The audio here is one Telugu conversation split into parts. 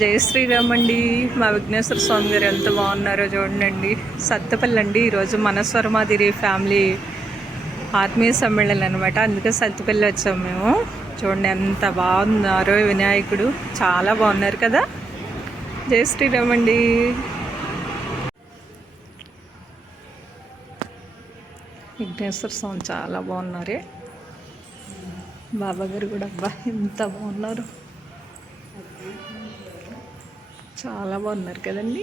జై శ్రీరామ్ అండి. మా విఘ్నేశ్వర స్వామి గారు ఎంత బాగున్నారో చూడండి. సత్తపల్లి అండి. ఈరోజు మనస్వరమాదిరి ఫ్యామిలీ ఆత్మీయ సమ్మేళనం అనమాట. అందుకే సత్తపల్లి వచ్చాము మేము. చూడండి ఎంత బాగున్నారో వినాయకుడు, చాలా బాగున్నారు కదా. జై శ్రీరామ్ అండి. విఘ్నేశ్వర స్వామి చాలా బాగున్నారే. బాబా గారు కూడా అబ్బా ఎంత బాగున్నారు, చాలా బాగున్నారు కదండి.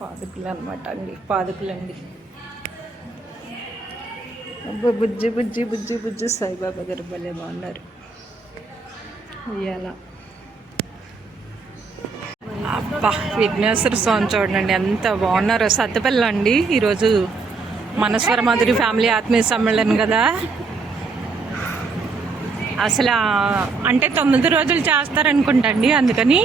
పాదుకులు అనమాట అండి, పాదుకులండి. అబ్బా బుజ్జి బుజ్జి బుజ్జి బుజ్జి సాయిబాబా గారు భలే బాగున్నారు. ఇయ్యాల అబ్బా విఘ్నేశ్వర స్వామి చూడండి ఎంత బాగున్నారో. సత్తపల్లి అండి. ఈరోజు మనస్వరమాధురి ఫ్యామిలీ ఆత్మీయ సమ్మేళనం కదా. అసలు అంటే 9 రోజులు చేస్తారనుకుంటా అండి, అందుకని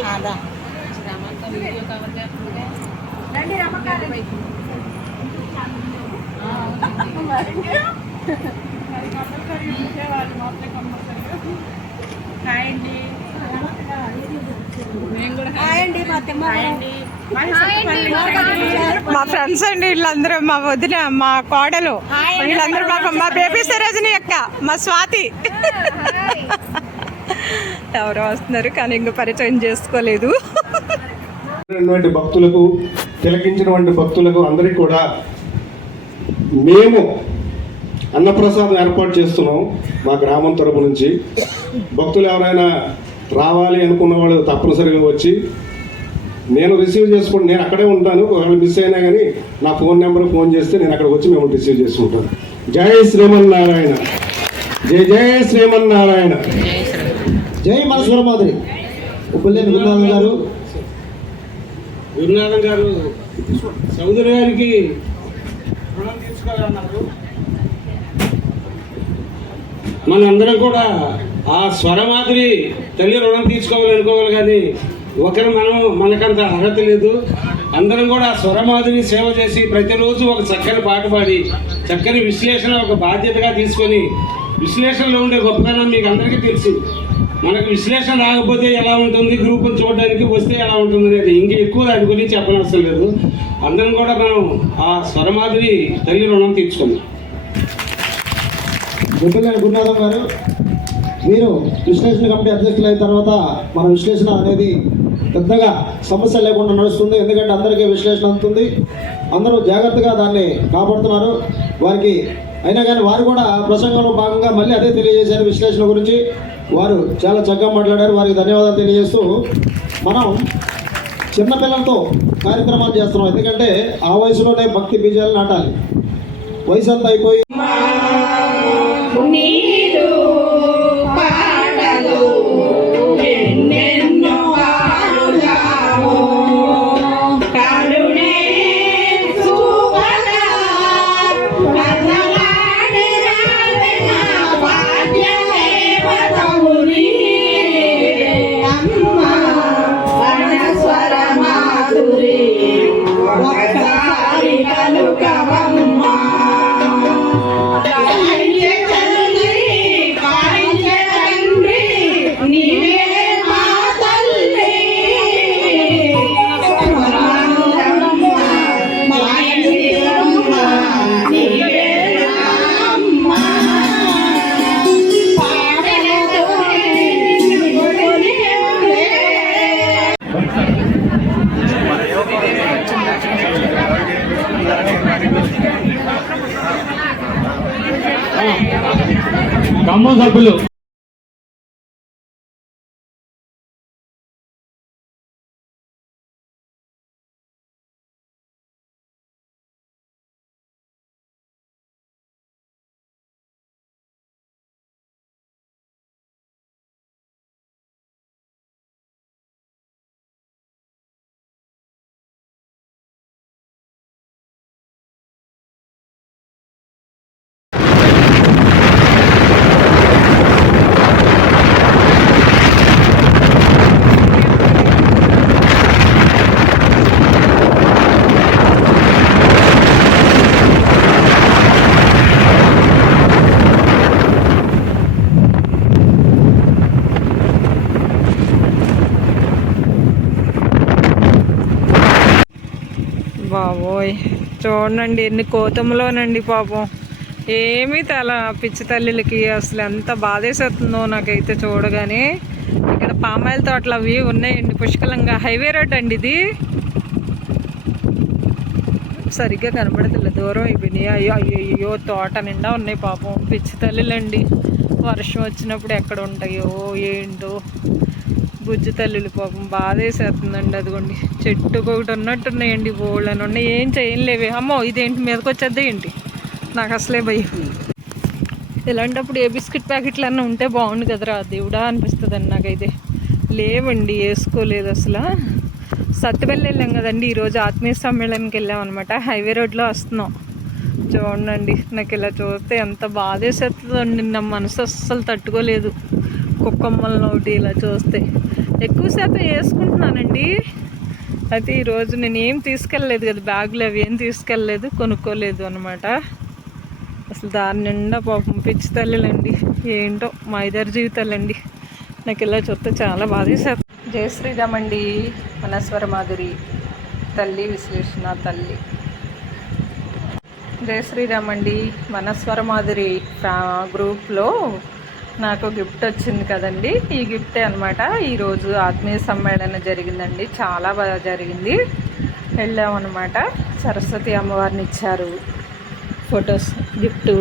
మా ఫ్రెండ్స్ అండి వీళ్ళందరూ, మా వదిన, మా కోడలు, వీళ్ళందరూ మా బేబీ సరోజిని యొక్క మా స్వాతి ఎవరో వస్తున్నారు కానీ ఇంకా పరిచయం చేసుకోలేదు. భక్తులకు, తిలకించినటువంటి భక్తులకు అందరికీ కూడా మేము అన్నప్రసాదం ఏర్పాటు చేస్తున్నాం. మా గ్రామం తరపు నుంచి భక్తులు ఎవరైనా రావాలి అనుకున్న వాళ్ళు తప్పనిసరిగా వచ్చి నేను రిసీవ్ చేసుకుంటాను. నేను అక్కడే ఉంటాను. ఒకవేళ మిస్ అయినా కానీ నా ఫోన్ నెంబర్ ఫోన్ చేస్తే నేను అక్కడికి వచ్చి మేము రిసీవ్ చేసుకుంటాను. జై శ్రీమన్నారాయణ. జై జై శ్రీమన్నారాయణ. జై మనస్వరమాధురి. ఉప్పలేని గురునాథం గారు, గురునాథం గారు చౌదరి గారికి రుణం తీసుకోవాలన్నారు. మనందరం కూడా ఆ స్వరమాధురి తల్లి రుణం తీసుకోవాలనుకోవాలి, కానీ మనకంత అర్హత లేదు. అందరం కూడా ఆ స్వరమాధురి సేవ చేసి ప్రతిరోజు ఒక చక్కని పాట పాడి చక్కని విశ్లేషణ ఒక బాధ్యతగా తీసుకొని, విశ్లేషణలో ఉండే గొప్పతనం మీకు అందరికీ తెలుసు. మనకు విశ్లేషణ రాకపోతే ఎలా ఉంటుంది, గ్రూపును చూడడానికి వస్తే ఎలా ఉంటుంది అనేది ఇంకా ఎక్కువ దాని గురించి చెప్పనవసరం లేదు. అందరం కూడా మనం ఆ స్వరమాధురి తల్లి రుణం తీర్చుకున్నాం. ఉప్పలేని గురునాథం గారు, మీరు విశ్లేషణ కమిటీ అధ్యక్షులు అయిన తర్వాత మన విశ్లేషణ అనేది పెద్దగా సమస్య లేకుండా నడుస్తుంది. ఎందుకంటే అందరికీ విశ్లేషణ అందుతుంది, అందరూ జాగ్రత్తగా దాన్ని కాపాడుతున్నారు. వారికి అయినా కానీ వారు కూడా ప్రసంగంలో భాగంగా మళ్ళీ అదే తెలియజేశారు. విశ్లేషణ గురించి వారు చాలా చక్కగా మాట్లాడారు. వారికి ధన్యవాదాలు తెలియజేస్తూ మనం చిన్నపిల్లలతో కార్యక్రమాలు చేస్తున్నాం. ఎందుకంటే ఆ వయసులోనే భక్తి బీజాలు నాటాలి. వయసు అంతా అయిపోయి ఖమ్మం సభ్యులు బాబోయ్ చూడండి ఎన్ని కోతంలోనండి పాపం. ఏమీ తల పిచ్చి తల్లిలకి అసలు ఎంత బాధేసేస్తుందో నాకైతే చూడగానే. ఇక్కడ పామాయిల తోటలు అవి ఉన్నాయండి పుష్కలంగా. హైవే రోడ్ అండి ఇది. సరిగ్గా కనపడతలే, దూరం అయిపోయినాయి. అయ్యో అయ్యో అయ్యో తోట నిండా ఉన్నాయి పాపం పిచ్చి తల్లులండి. వర్షం వచ్చినప్పుడు ఎక్కడ ఉంటాయో ఏంటో బుజ్జి తల్లులు పాపం బాధేసేస్తుందండి. అదిగోండి చెట్టు ఒకటి ఉన్నట్టున్నాయండి, బోళ్ళని ఉన్నాయి, ఏం చేయలేవే. అమ్మో ఇదేంటి మీదకి వచ్చేద్దా ఏంటి, నాకు అసలే భయం. ఇలాంటప్పుడు ఏ బిస్కెట్ ప్యాకెట్లు అన్నా ఉంటే బాగుండు కదరా దేవుడా అనిపిస్తుందండి నాకైతే. లేవండి, వేసుకోలేదు అసలు. సత్తుపల్లి వెళ్ళాం కదండి ఈరోజు, ఆత్మీయ సమ్మేళనానికి వెళ్ళాం అనమాట. హైవే రోడ్లో వస్తున్నాం. చూడండి నాకు ఇలా చూస్తే ఎంత బాధేసేస్తుందండి. నా మనసు అస్సలు తట్టుకోలేదు. కుక్కమ్మలను ఒకటి ఇలా చూస్తే ఎక్కువ శాతం వేసుకుంటున్నానండి. అయితే ఈరోజు నేను ఏం తీసుకెళ్ళలేదు కదా, బ్యాగులు అవి ఏం తీసుకెళ్ళలేదు, కొనుక్కోలేదు అనమాట. అసలు దాని నిండా పాపం పిచ్చి తల్లులండి. ఏంటో మా ఇద్దరు జీవితాలండి. నాకు ఇలా చూస్తే చాలా బాధేసేస్తుంది. జయ శ్రీరామ్ అండి. మనస్వర మాధురి తల్లి విశ్లేషణ తల్లి. జయ శ్రీరామ్ అండి. మనస్వర మాధురి గ్రూప్లో నాకు గిఫ్ట్ వచ్చింది కదండి. ఈ గిఫ్టే అనమాట. ఈరోజు ఆత్మీయ సమ్మేళనం జరిగిందండి, చాలా బాగా జరిగింది. వెళ్ళామన్నమాట. సరస్వతి అమ్మవారిని ఇచ్చారు, ఫొటోస్ గిఫ్ట్,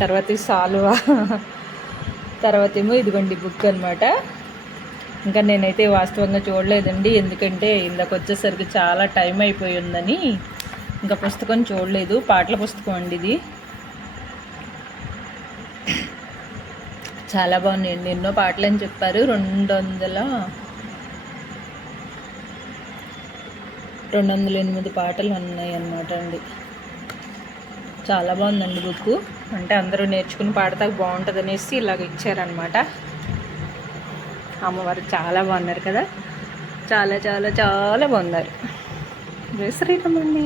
తర్వాత ఈ సాలువా, తర్వాత ఏమో ఇదిగోండి బుక్ అనమాట. ఇంకా నేనైతే వాస్తవంగా చూడలేదండి, ఎందుకంటే ఇందాక వచ్చేసరికి చాలా టైం అయిపోయి ఉందని ఇంకా పుస్తకం చూడలేదు. పాటల పుస్తకం అండి ఇది. చాలా బాగున్నాయండి, ఎన్నో పాటలు అని చెప్పారు. 208 పాటలు ఉన్నాయి అన్నమాట అండి. చాలా బాగుందండి బుక్. అంటే అందరూ నేర్చుకుని పాడతా బాగుంటుంది అనేసి ఇలాగ ఇచ్చారనమాట. అమ్మవారు చాలా బాగున్నారు కదా, చాలా చాలా చాలా బాగున్నారు. జయ శ్రీరామ్ అండి.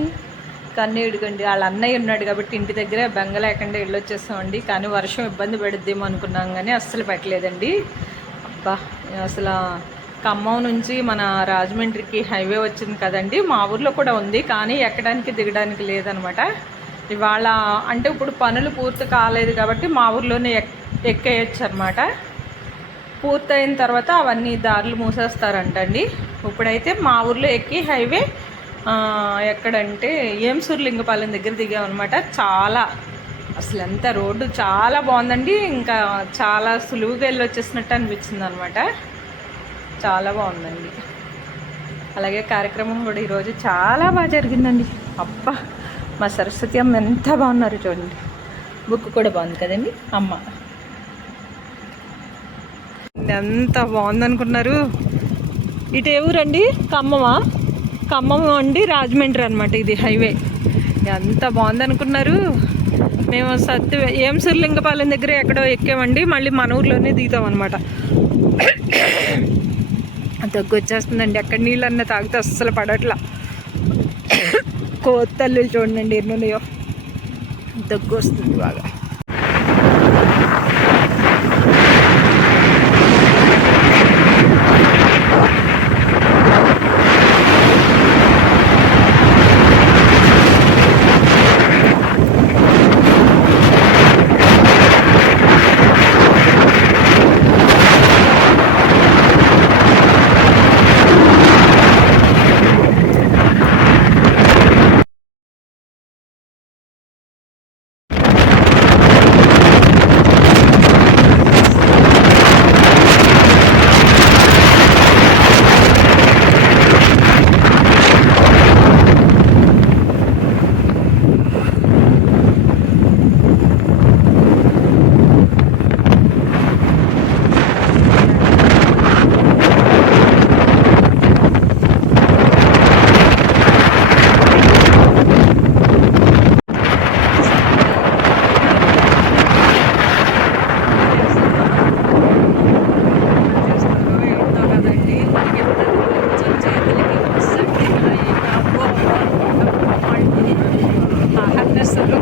కానీ ఇదిగండి వాళ్ళ అన్నయ్య ఉన్నాడు కాబట్టి ఇంటి దగ్గర బెంగ లేకుండా వెళ్ళొచ్చేస్తామండి. కానీ వర్షం ఇబ్బంది పెడుద్దేమో అనుకున్నాం కానీ అస్సలు పెట్టలేదండి. అబ్బా అసలు ఖమ్మం నుంచి మన రాజమండ్రికి హైవే వచ్చింది కదండి. మా ఊర్లో కూడా ఉంది కానీ ఎక్కడానికి దిగడానికి లేదనమాట. ఇవాళ అంటే ఇప్పుడు పనులు పూర్తి కాలేదు కాబట్టి మా ఊర్లోనే ఎక్కేయచ్చు అనమాట. పూర్తయిన తర్వాత అవన్నీ దారులు మూసేస్తారంటండి. ఇప్పుడైతే మా ఊర్లో ఎక్కి హైవే ఎక్కడంటే ఏంసూర్లింగపాలెం దగ్గర దిగామన్నమాట. చాలా అసలు ఎంత రోడ్డు చాలా బాగుందండి. ఇంకా చాలా సులువుగా వెళ్ళి వచ్చేసినట్టు అనిపించింది అనమాట. చాలా బాగుందండి. అలాగే కార్యక్రమం కూడా ఈరోజు చాలా బాగా జరిగిందండి. అబ్బా మా సరస్వతి అమ్మ ఎంత బాగున్నారు చూడండి. బుక్ కూడా బాగుంది కదండి అమ్మ. ఎంత బాగుందనుకున్నారు. ఇటు ఏ ఊరండి? ఖమ్మమా? ఖమ్మం అండి, రాజమండ్రి అనమాట ఇది హైవే. ఎంత బాగుందనుకున్నారు. మేము ఏంసూర్లింగపాలెం దగ్గర ఎక్కడో ఎక్కామండి, మళ్ళీ మన ఊర్లోనే దిగుతాం అనమాట. దగ్గు వచ్చేస్తుందండి. ఎక్కడ నీళ్ళన్నా తాగితే అస్సలు పడట్లా. కోతల్లు చూడండి ఎన్ని ఉన్నాయో. దగ్గు వస్తుంది బాగా.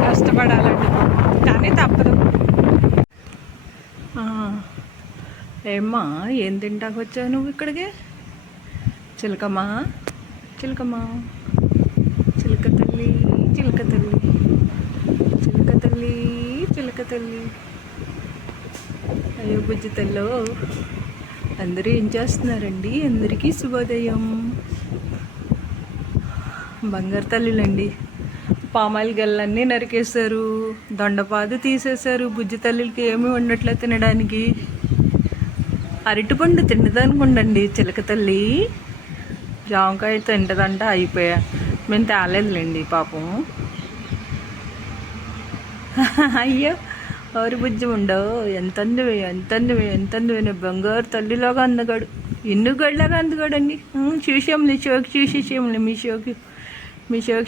కష్టపడాలండి కానీ తప్పదు. ఏమ్మా ఏం తింటాకు వచ్చావు నువ్వు ఇక్కడికి? చిలకమ్మా చిలకమ్మా చిలక తల్లి చిలక తల్లి చిలక తల్లి చిలక తల్లి. అయ్యో బుజ్జి తల్లో, అందరూ ఏం చేస్తున్నారండి? అందరికీ శుభోదయం. బంగారు తల్లులండి. పామాయిల్ గల్లన్నీ నరికేశారు, దొండపాదు తీసేశారు. బుజ్జి తల్లికి ఏమీ ఉండట్లే తినడానికి. అరటిపండు తినదనుకుండండి చిలక తల్లి. జామకాయ తింటదంట, అయిపోయా. మేము తేలేదులేండి పాపం. అయ్యో ఎవరు బుజ్జి ఉండవు. ఎంత అందమే ఎంత అందమే ఎంత అందమైన బంగారు తల్లిలాగా అందగాడు. ఎన్ను గడిలాగా అందగాడండి. చూసాంలే, షోకి చూసేసాంలే. మీ షోకి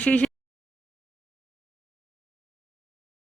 చూసి